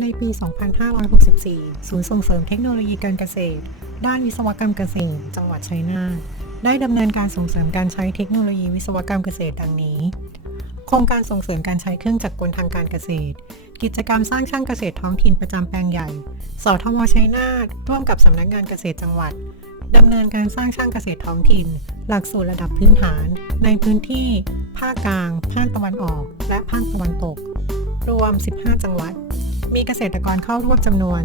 ในปี 2564 ศูนย์ส่งเสริมเทคโนโลยีการเกษตร ด้านวิศวกรรมเกษตร จังหวัดชัยนาท ได้ดำเนินการส่งเสริมการใช้เทคโนโลยีวิศวกรรมเกษตรดังนี้ โครงการส่งเสริมการใช้เครื่องจักรกลทางการเกษตร กิจกรรมสร้างช่างเกษตรท้องถิ่นประจำแปลงใหญ่ สทวชัยนาท ร่วมกับสำนักงานเกษตรจังหวัดดำเนินการสร้างช่างเกษตรท้องถิ่น หลักสูตรระดับพื้นฐาน ในพื้นที่ ภาคกลาง ภาคตะวันออก และภาคตะวันตก รวม 15 จังหวัด มีเกษตรกรเข้าร่วมจำนวน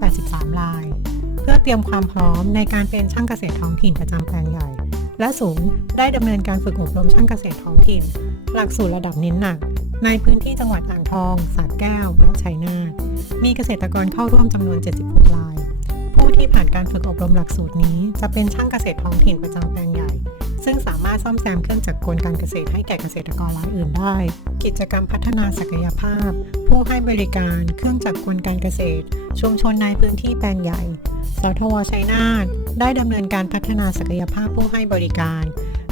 783ราย เพื่อเตรียมความพร้อมในการเป็นช่างเกษตรท้องถิ่นประจำแปลงใหญ่ และศูนย์ได้ดำเนินการฝึกอบรมช่างเกษตรท้องถิ่น หลักสูตรระดับเน้นหนัก ในพื้นที่จังหวัดอ่างทองสระแก้ว และชัยนาท มีเกษตรกรเข้าร่วมจำนวน 76ราย ผู้ที่ผ่านการฝึกอบรมหลักสูตรนี้จะเป็นช่างเกษตรท้องถิ่นประจำแปลงใหญ่ ซึ่งสามารถซ่อมแซมเครื่องจักรกลการเกษตรให้แก่เกษตรกรรายอื่นได้ กิจกรรมพัฒนาศักยภาพ ผู้ให้บริการเครื่องจักรกลการเกษตร ชุมชนในพื้นที่แปลงใหญ่ สทวชัยนาทได้ดำเนินการพัฒนาศักยภาพผู้ให้บริการ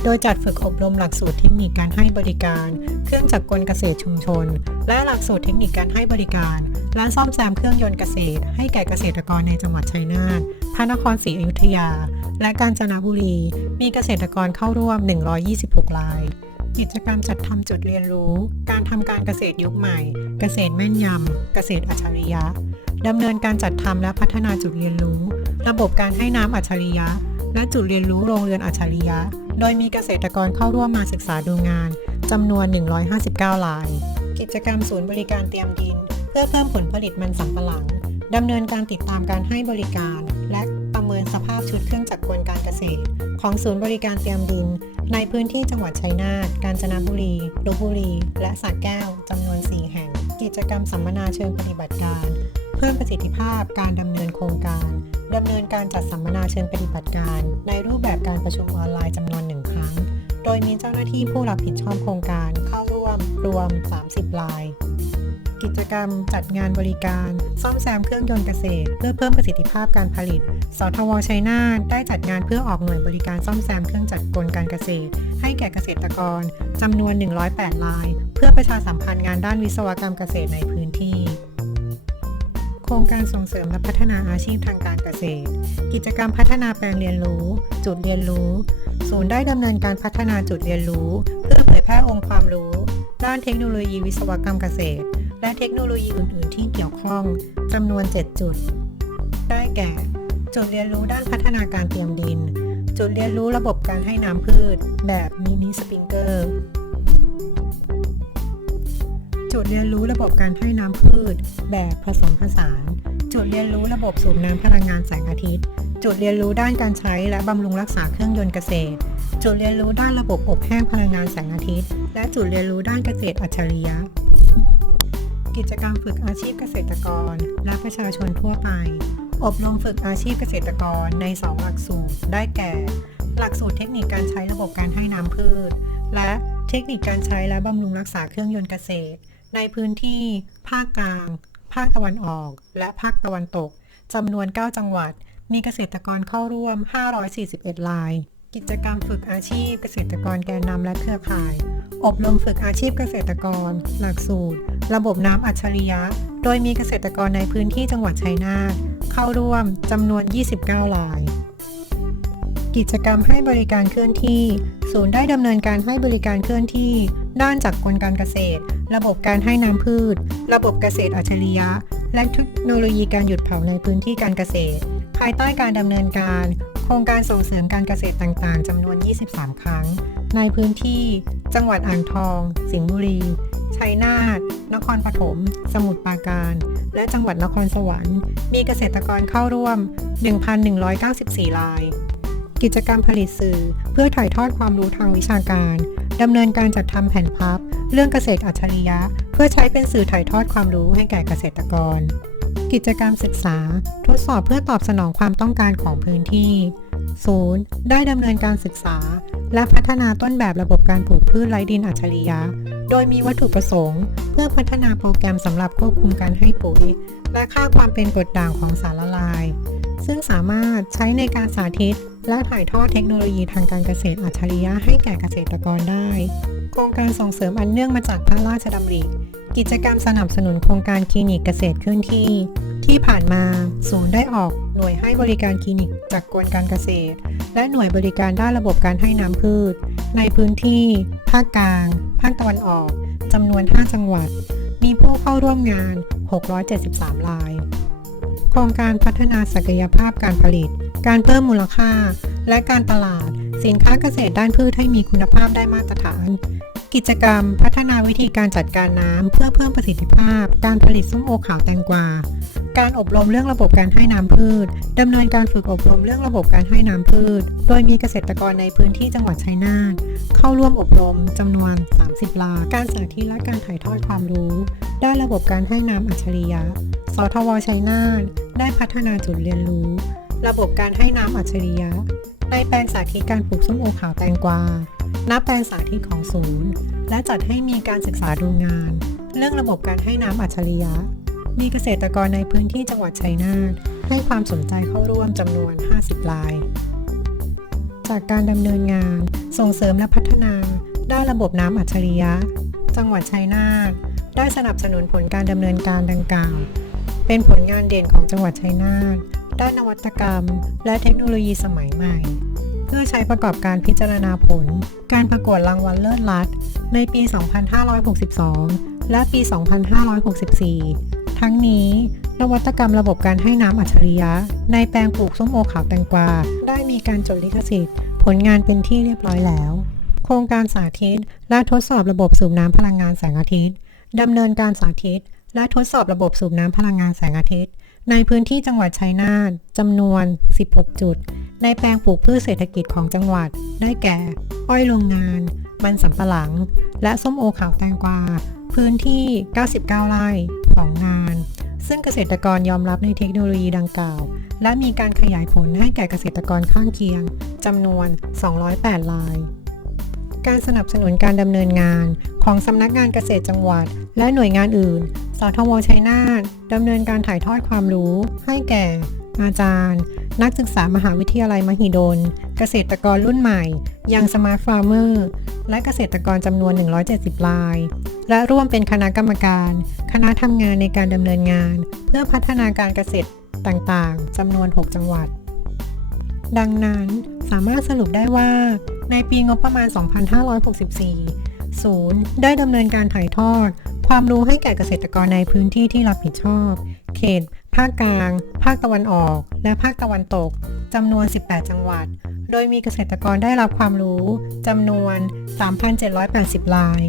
โดยจัดฝึกอบรมหลักสูตรเทคนิคการให้บริการ เครื่องจักรกลเกษตรชุมชน และหลักสูตรเทคนิคการให้บริการ และซ่อมแซมเครื่องยนต์เกษตร ให้แก่เกษตรกรในจังหวัดชัยนาท พระนครศรีอยุธยา และกาญจนบุรี มีเกษตรกรเข้าร่วม 126 ราย กิจกรรมจัดทำจุดเรียนรู้ การทำการเกษตรยุคใหม่ เกษตรแม่นยำ เกษตรอัจฉริยะดำเนินการจัดทำและพัฒนาจุดเรียนรู้ ระบบการให้น้ำอัจฉริยะ และจุดเรียนรู้โรงเรือนอัจฉริยะ โดยมีเกษตรกรเข้าร่วมมาศึกษาดูงานจำนวน 159ราย กิจกรรมศูนย์บริการเตรียมดิน เพื่อเพิ่มผลผลิตมันสำปะหลังดำเนินการติดตามการให้บริการ และประเมินสภาพชุดเครื่องจักรกลการเกษตร ของศูนย์บริการเตรียมดิน ในพื้นที่จังหวัดชัยนาท กาญจนบุรีลบบุรี และสระแก้วจำนวน 4 แห่ง กิจกรรมสัมมนาเชิงปฏิบัติการ เพิ่มประสิทธิภาพการดำเนินโครงการดำเนินการจัดสัมมนาเชิงปฏิบัติการ ในรูปแบบการประชุมออนไลน์จำนวนหนึ่งครั้ง โดยมีเจ้าหน้าที่ผู้รับผิดชอบโครงการเข้าร่วมรวม 30ราย กิจกรรม จัดงานบริการ ซ่อมแซมเครื่องยนต์เกษตร เพื่อเพิ่มประสิทธิภาพการผลิต สทวชัยนาทได้จัดงานเพื่อออกหน่วยบริการซ่อมแซมเครื่องจักรกลการเกษตร ให้แก่เกษตรกรจำนวน 108ราย เพื่อประชาสัมพันธ์งานด้านวิศวกรรมเกษตรในพื้นที่โครงการส่งเสริมและพัฒนาอาชีพทางการเกษตร กิจกรรมพัฒนาแปลงเรียนรู้ จุดเรียนรู้ ศูนย์ได้ดำเนินการพัฒนาจุดเรียนรู้ เพื่อเผยแพร่องค์ความรู้ ด้านเทคโนโลยีวิศวกรรมเกษตร และเทคโนโลยีอื่น ๆ ที่เกี่ยวข้องจำนวน 7 จุด ได้แก่ จุดเรียนรู้ด้านพัฒนาการเตรียมดิน จุดเรียนรู้ระบบการให้น้ำพืช แบบมินิสปริงเกอร์จุดเรียนรู้ระบบการให้น้ำพืช แบบผสมผสาน จุดเรียนรู้ระบบสูบน้ำพลังงานแสงอาทิตย์ จุดเรียนรู้ด้านการใช้และบำรุงรักษาเครื่องยนต์เกษตร จุดเรียนรู้ด้านระบบอบแห้งพลังงานแสงอาทิตย์ และจุดเรียนรู้ด้านเกษตรอัจฉริยะ กิจกรรมฝึกอาชีพเกษตรกร และประชาชนทั่วไป อบรมฝึกอาชีพเกษตรกรใน 2 หลักสูตร ได้แก่ หลักสูตรเทคนิคการใช้ระบบการให้น้ำพืช และเทคนิคการใช้และบำรุงรักษาเครื่องยนต์เกษตร ในพื้นที่ ภาคกลาง ภาคตะวันออก และภาคตะวันตกจำนวน 9 จังหวัด มีเกษตรกรเข้าร่วม 541ราย กิจกรรมฝึกอาชีพเกษตรกรแกนนำและเครือข่าย อบรมฝึกอาชีพเกษตรกร หลักสูตร ระบบน้ำอัจฉริยะ โดยมีเกษตรกรในพื้นที่จังหวัดชัยนาทเข้าร่วมจำนวน 29ราย กิจกรรมให้บริการเคลื่อนที่ ศูนย์ได้ดำเนินการให้บริการเคลื่อนที่ ด้านจักรกลการเกษตร ระบบการให้น้ำพืช ระบบเกษตรอัจฉริยะ และเทคโนโลยีการหยุดเผาในพื้นที่การเกษตร ภายใต้การดำเนินการ โครงการส่งเสริมการเกษตรต่างๆจำนวน 23 ครั้ง ในพื้นที่ จังหวัดอ่างทอง สิงห์บุรี ชัยนาท นครปฐม สมุทรปราการ และจังหวัดนครสวรรค์ มีเกษตรกรเข้าร่วม 1,194ราย กิจกรรมผลิตสื่อ เพื่อถ่ายทอดความรู้ทางวิชาการ ดำเนินการจัดทำแผ่นพับ เรื่องเกษตรอัจฉริยะ เพื่อใช้เป็นสื่อถ่ายทอดความรู้ให้แก่เกษตรกร กิจกรรมศึกษา ทดสอบเพื่อตอบสนองความต้องการของพื้นที่ศูนย์ได้ดำเนินการศึกษา และพัฒนาต้นแบบระบบการปลูกพืชไร้ดินอัจฉริยะ โดยมีวัตถุประสงค์ เพื่อพัฒนาโปรแกรมสำหรับควบคุมการให้ปุ๋ย และค่าความเป็นกรดด่างของสารละลาย ซึ่งสามารถใช้ในการสาธิต และถ่ายทอดเทคโนโลยีทางการเกษตรอัจฉริยะให้แก่เกษตรกรได้ โครงการส่งเสริมอันเนื่องมาจากพระราชดำริ กิจกรรมสนับสนุนโครงการคลินิกเกษตรเคลื่อนที่ ที่ผ่านมาศูนย์ได้ออกหน่วยให้บริการคลินิกจากกวนการเกษตร และหน่วยบริการด้านระบบการให้น้ำพืช ในพื้นที่ ภาคกลาง ภาคตะวันออกจำนวน 5 จังหวัด มีผู้เข้าร่วมงาน 673 ราย โครงการพัฒนาศักยภาพการผลิต การเพิ่มมูลค่า และการตลาดสินค้าเกษตรด้านพืชให้มีคุณภาพได้มาตรฐาน กิจกรรมพัฒนาวิธีการจัดการน้ำเพื่อเพิ่มประสิทธิภาพ การผลิตส้มโอขาวแตงกวา การอบรมเรื่องระบบการให้น้ำพืชดำเนินการฝึกอบรมเรื่องระบบการให้น้ำพืช โดยมีเกษตรกรในพื้นที่จังหวัดชัยนาทเข้าร่วมอบรมจำนวน 30 ลา การสาธิตและการถ่ายทอดความรู้ ด้านระบบการให้น้ำอัจฉริยะ สทวชัยนาทได้พัฒนาจุดเรียนรู้ ระบบการให้น้ำอัจฉริยะในแปลงสาธิตการปลูกส้มโอขาวแตงกวา ณแปลงสาธิตของศูนย์ และจัดให้มีการศึกษาดูงาน เรื่องระบบการให้น้ำอัจฉริยะ มีเกษตรกรในพื้นที่จังหวัดชัยนาทให้ความสนใจเข้าร่วมจำนวน 50ราย จากการดำเนินงานส่งเสริมและพัฒนา ด้านระบบน้ำอัจฉริยะ จังหวัดชัยนาทได้สนับสนุนผลการดำเนินการดังกล่าว เป็นผลงานเด่นของจังหวัดชัยนาทด้านนวัตกรรม และเทคโนโลยีสมัยใหม่ เพื่อใช้ประกอบการพิจารณาผล การประกวดรางวัลเลิศรัฐในปี 2562 และปี 2564 ทั้งนี้นวัตกรรมระบบการให้น้ำอัจฉริยะ ในแปลงปลูกส้มโอขาวแตงกวา ได้มีการจดลิขสิทธิ์ ผลงานเป็นที่เรียบร้อยแล้ว โครงการสาธิต และทดสอบระบบสูบน้ำพลังงานแสงอาทิตย์ดำเนินการสาธิต และทดสอบระบบสูบน้ำพลังงานแสงอาทิตย์ ในพื้นที่จังหวัดชัยนาทจำนวน 16 จุด ในแปลงปลูกพืชเศรษฐกิจของจังหวัด ได้แก่ อ้อยโรงงาน มันสำปะหลัง และส้มโอขาวแตงกวา พื้นที่ 99 ไร่ 2 งาน ซึ่งเกษตรกรยอมรับในเทคโนโลยีดังกล่าว และมีการขยายผลให้แก่เกษตรกรข้างเคียงจำนวน 208 ราย การสนับสนุนการดำเนินงานของสำนักงานเกษตรจังหวัด และหน่วยงานอื่น สทวชัยนาทดำเนินการถ่ายทอดความรู้ ให้แก่ อาจารย์ นักศึกษามหาวิทยาลัยมหิดล เกษตรกรรุ่นใหม่ ยังสมาร์ทฟาร์มเมอร์ และเกษตรกรจำนวน 170 ราย และร่วมเป็นคณะกรรมการ คณะทำงานในการดำเนินงาน เพื่อพัฒนาการเกษตรต่างๆจำนวน 6 จังหวัด ดังนั้นสามารถสรุปได้ว่า ในปีงบประมาณ 2564 ศูนย์ได้ดำเนินการถ่ายทอด ความรู้ให้แก่เกษตรกรในพื้นที่ที่รับผิดชอบ เขต ภาคกลาง ภาคตะวันออก และภาคตะวันตกจำนวน 18 จังหวัด โดยมีเกษตรกรได้รับความรู้จำนวน 3,780ราย